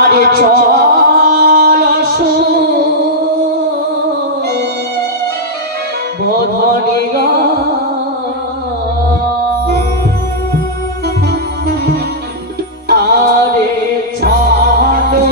আরে চল বোধনি আরে চলো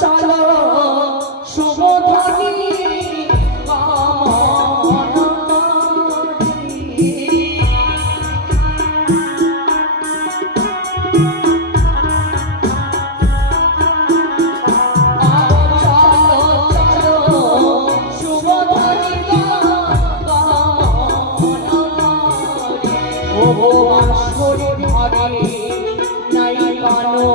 চলো শুভ ধনি সরি নাই কানো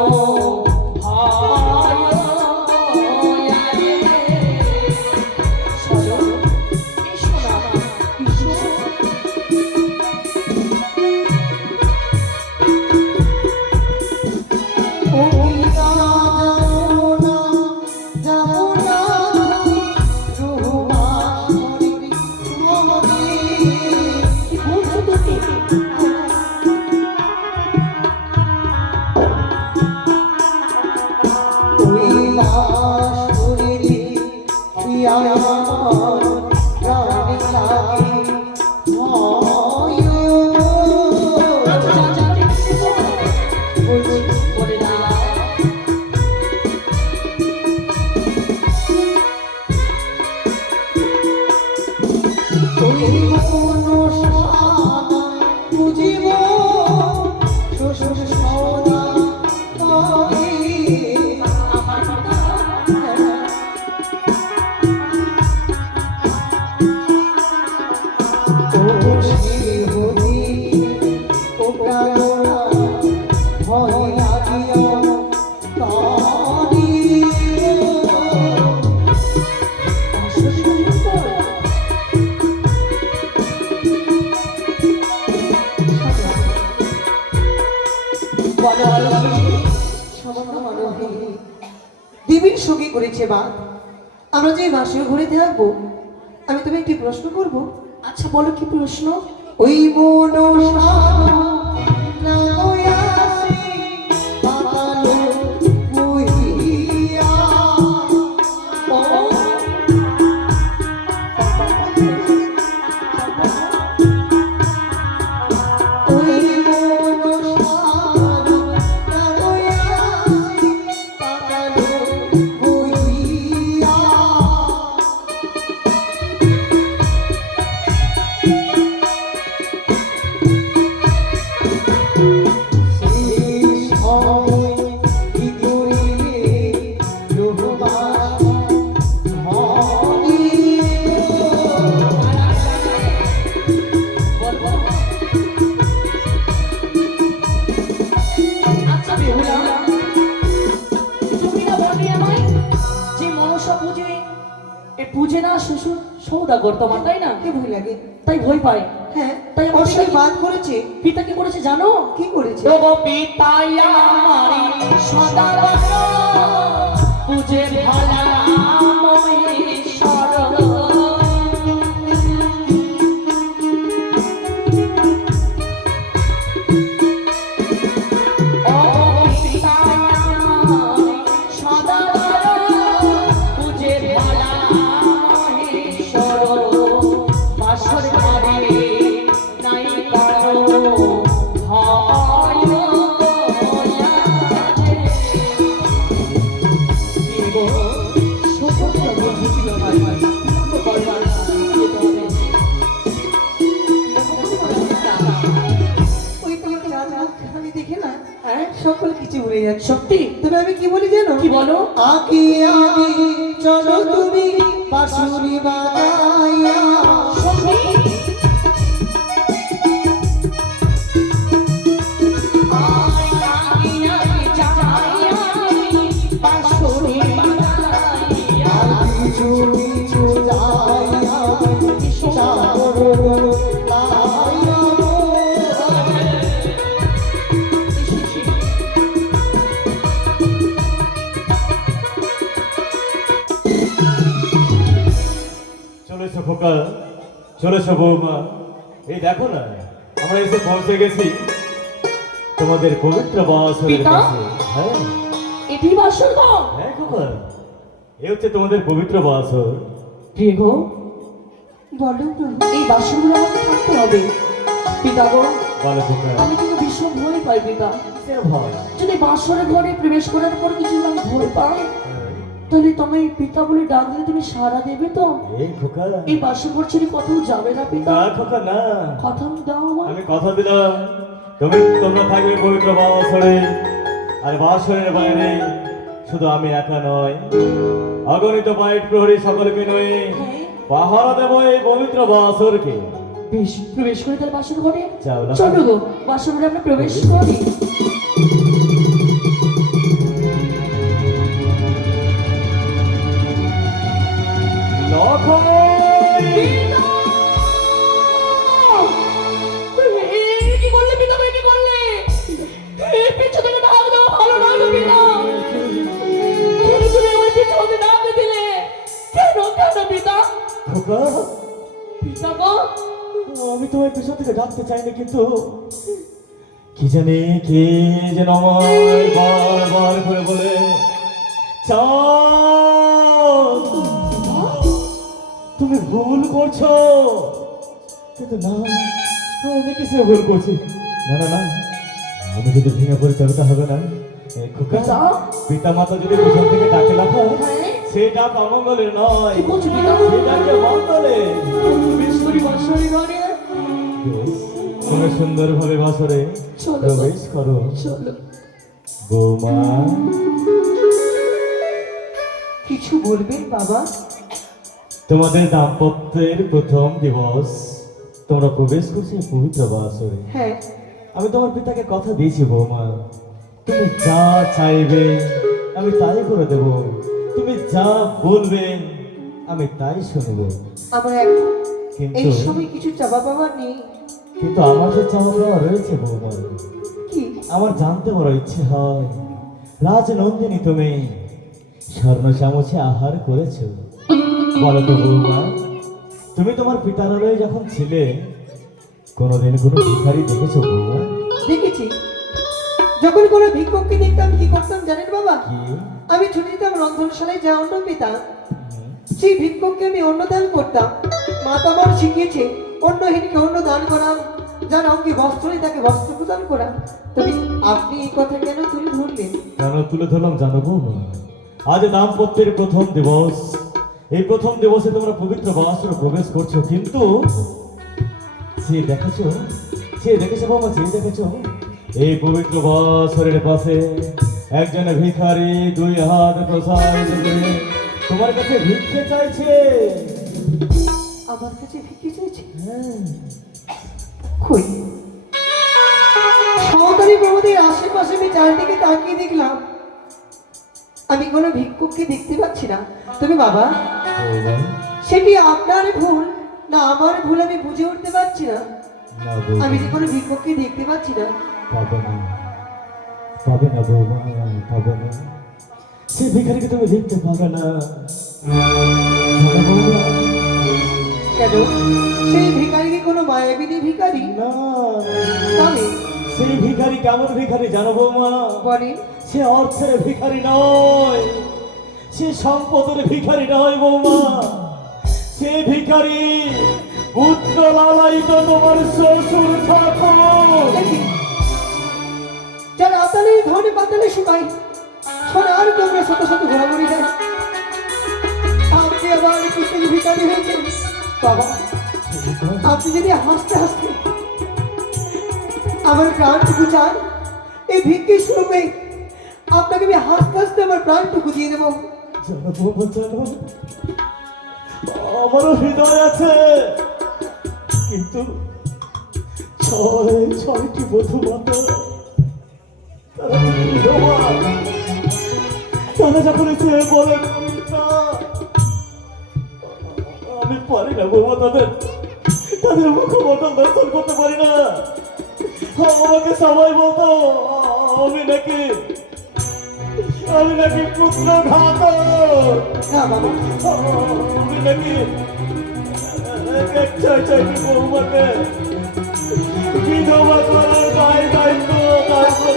দিবির সঙ্গে করেছে বা আমরা যে বাসর ঘুরে থাকবো। আমি তুমি একটি প্রশ্ন করব। আচ্ছা বলো কি প্রশ্ন? ওই মনসা বুঝে না শ্বশুর সৌদাগর তোমার, তাই না? কি ভয় লাগে? তাই ভয় পায়। হ্যাঁ, তাই অবশ্যই বাদ করেছে। পিতা কি করেছে জানো? কি করেছে? ওগো পিতাই আমারি সদাগর বুঝে ভালা মহেশ্বর। সকল কিছু ভুলে যাচ্ছে। সত্যি? তবে আমি কি বলি জানো? কি বলো? আগে আগে চলো তুমি বাঁশুরি বাজাইয়া। সত্যি? কিছু কিছু যাইয়া চলেছো খোকা, চলেছো বৌমা। এই দেখো না, আমরা এসে পৌঁছে গেছি তোমাদের পবিত্র বাসরের পিতা? কাছে। হ্যাঁ এটি বাসর ঘর। হ্যাঁ খোকা, এ হচ্ছে তোমাদের পবিত্র বাসর। প্রিয় গো, বলো প্রভু। এই বাসরগুলো আমাকে থাকতে হবে। পিতা গো, বলো খোকা। আমি কিন্তু ভীষণ ভয় পাই পিতা। কিসের ভয়? যদি বাসরের ঘরে প্রবেশ করার পর কিছু আমি ভয় পাই, হ্যাঁ, তাহলে তুমি পিতা বলে ডাক দিলে তুমি সাড়া দেবে তো? এই খোকা, এই বাসর ঘর ছেড়ে কোথাও যাবে না পিতা? না খোকা না, কথা দাও আমার। আমি কথা দিলাম তোমরা থাকবে পবিত্র বাসরে। আর বাসরের বাইরে শুধু আমি একা নয়, অগণিত বাইট প্রহরী সকলকে নয় হ্যাঁ, পাহারা দেব এই পবিত্র বাসরকে। বেশ, প্রবেশ করে তাহলে বাসর ঘরে। যাও না। চলো গো, বাসর ঘরে আমরা প্রবেশ করি। পিতা! এ কি করলে পিতা, ভাই কি করলে? পিছু থেকে ডাক দেওয়া ভালো না গো পিতা। কেন তুমি আমার পিছু থেকে ডাক দিলে? কেন কেন পিতা? খোকা, পিতা গো, আমি তোমার পেছন থেকে ডাকতে চাইনি, কিন্তু কি জানি কে যেন আমায় বারবার করে বলে চাঁদ, তুমি ভুল করছো। কিন্তু না, আমি কিসে ভুল করছি? না না না, আমি যদি ভেঙে পড়ি তবে তা হবে না। এই খোকা, পিতা? পিতা মাতা যদি পেছন থেকে ডাকে লাফায়, হ্যাঁ? সেই ডাক অমঙ্গলের নয়, কি বলছো পিতা? সেই ডাকে মঙ্গলের। প্রবেশ করি বাসর ঘরে। বেশ, তুমি সুন্দরভাবে বাসরে চলো। প্রবেশ করো চলো। বৌমা। কিছু বলবেন বাবা? তোমাদের দাম্পত্যের প্রথম দিবস, তোমরা প্রবেশ করছো এই পবিত্র বাসরে। হ্যাঁ, আমি তোমার পিতাকে কথা দিয়েছি বৌমা, তুমি যা চাইবে আমি তাই করে দেব, তুমি যা বলবে আমি তাই শুনবো। আমার এখন কিন্তু এই সময় কিছু চাওয়া পাওয়ার নেই। কিন্তু আমার যে চাওয়া পাওয়া রয়েছে বৌমা, কি? আমার জানতে বড় ইচ্ছে হয়, রাজনন্দিনী তুমি স্বর্ণ চামচে আহার করেছো। বলো তো বৌমা, তুমি তোমার পিতার আলয়ে যখন ছিলে কোনোদিন কোনো ভিখারি দেখেছো বৌমা? দেখেছি, যখন কোনো ভিক্ষুককে দেখতাম কি করতাম জানেন বাবা? কি? আমি ছুটি দিতাম রন্ধনশালায় যা অন্ন পেতাম, সেই ভিক্ষুককে আমি অন্ন দান করতাম। মা তো আমার শিখিয়েছে অন্নহীনকে অন্ন দান করা, যার অঙ্গে বস্ত্র নেই তাকে বস্ত্র প্রদান করা। তবে আপনি এই কথা কেন তুলে ধরলেন? কেন তুলে ধরলাম জানো বৌমা? আজ দাম্পত্যের প্রথম দিবস, এই প্রথম দিবসে তোমরা পবিত্র বাসরে প্রবেশ করছো, কিন্তু সে দেখেছো বৌমা, সে দেখেছো এই পবিত্র বাসরের পাশে একজন ভিখারি দুই হাত প্রসারিত করে তোমার কাছে ভিক্ষে চাইছে। আমার কাছে ভিক্ষে চাইছে? হ্যাঁ, কই? সহকারী প্রমোদের আশেপাশে আমি চারদিকে তাকিয়ে দেখলাম, আমি কোনো ভিক্ষুককে দেখতে পাচ্ছি না। তবে বাবা, বৌমা, সেটি আপনার ভুল না আমার ভুল আমি বুঝে উঠতে পারছি না। না বৌমা, আমি যে কোনো ভিক্ষুককে দেখতে পাচ্ছি না। পাবে না বৌমা, পাবে না, সে ভিখারিকে তুমি দেখতে পাবে না। জানো বৌমা? কেন? সেই ভিখারি কি কোনো মায়াবিনী ভিখারি? না, তবে সেই ভিখারি কেমন ভিখারি জানো বৌমা? বলেন। সে অর্থের ভিখারি নয়, সে সম্পদের ভিখারি নয় বৌমা, সে ভিখারি পুত্র লালায়িত তোমার শ্বশুর ঠাকুর। দেখি, যারা আতালে ধনে পাতালে শুকাই সোনার তোমরা শত শত ঘোরাঘুরি যায়, আপনি আবার কিসের ভিখারি হয়েছেন? বাবা, আপনি যদি হাসতে হাসতে আমার প্রাণটুকু চান, এই ভিক্ষে স্বরূপে আপনাকে আমি হাসতে হাসতে আমার প্রাণটুকু দিয়ে দেবো। জানো বৌমা, জানো আমারও হৃদয় আছে, কিন্তু ছয়টি বধূমাতা তারা যখন এসে বলে আমি পারি না বৌমা, তাদের মুখমণ্ডল দর্শন করতে পারি না। আমাকে সবাই বলতো আমি নাকি পুত্র ঘাতক, না বাবা, আমি নাকি ছয় ছয়টি বৌমাকে বিধবা করার দায়িত্ব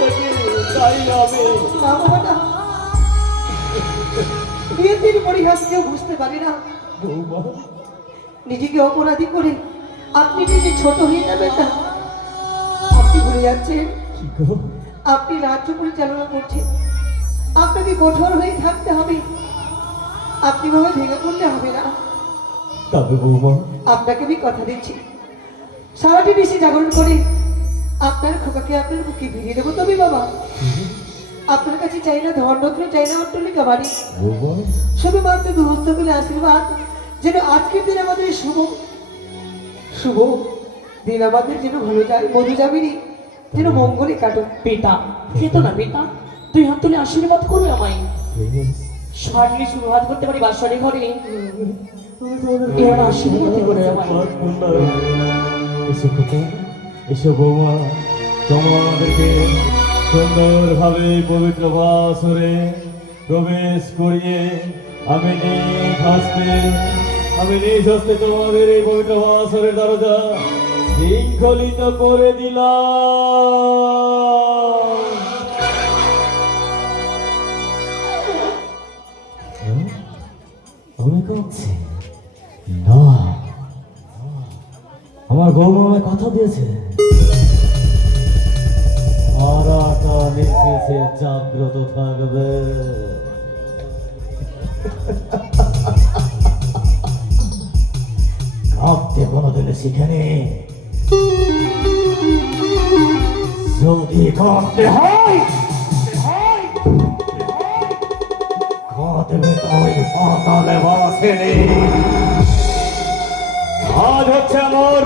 নাকি তাই আমি না বাবা না, বিয়ের পরিহাস কেউ বুঝতে পারে না। বৌমা নিজেকে অপরাধী করে আপনি নিজে ছোট হয়ে যাবেন না। আপনি ভুলে যাচ্ছেন কি গো? আপনি রাজ্য পরিচালনা করছেন, আপনাকে কঠোর হয়ে থাকতে হবে, আপনি ভাবে ভেঙে পড়লে হবে না। তবে বৌমা আপনাকে আমি কথা দিচ্ছি, সারাটি বেশি জাগরণ করে আপনার খোকাকে আপনার বুকে ভিড়িয়ে দেবো। তবে বাবা, আপনার কাছে চাই না ধনরত্ন, চাই না অট্টালিকা বাড়ি, বৌমা শুধুমাত্র গৃহস্থ করে আশীর্বাদ, যেন আজকের দিন আমাদের শুভ শুভ দিন আমাদের যেন ভালো যায়, মধু যাবিনি যেন মঙ্গলে কাটুক। পিতা খেতো না পিতা, তুই হাত তুলে আশীর্বাদ করবে আমায়, সারলি শুরুহাত করতে পারি বাসরে ঘরে, এবার আশীর্বাদ করে আমায়। এসো খোকা, এসো বৌমা, তোমাদেরকে সুন্দরভাবে পবিত্র বাসরে প্রবেশ করিয়ে আমি নিজ হস্তে তোমাদের এই পবিত্র বাসরের দরজা শৃঙ্খলিত করে দিলাম। আমি কাঁদছি না, আমার বৌমা আমায় কথা দিয়েছে সারাটা নিঃশেষে জাগ্রত থাকবে। কাঁদতে কোনোদিনে শিখেনি, যদি কাঁদতে হয় কাঁদবে তাই পাতালে বাসেনি। আজ হচ্ছে আমার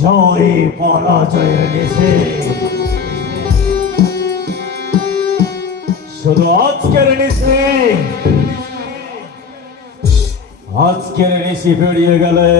জয় পরাজয়ের দেশে, শুধু আজকের নিশি পেরিয়ে গেলে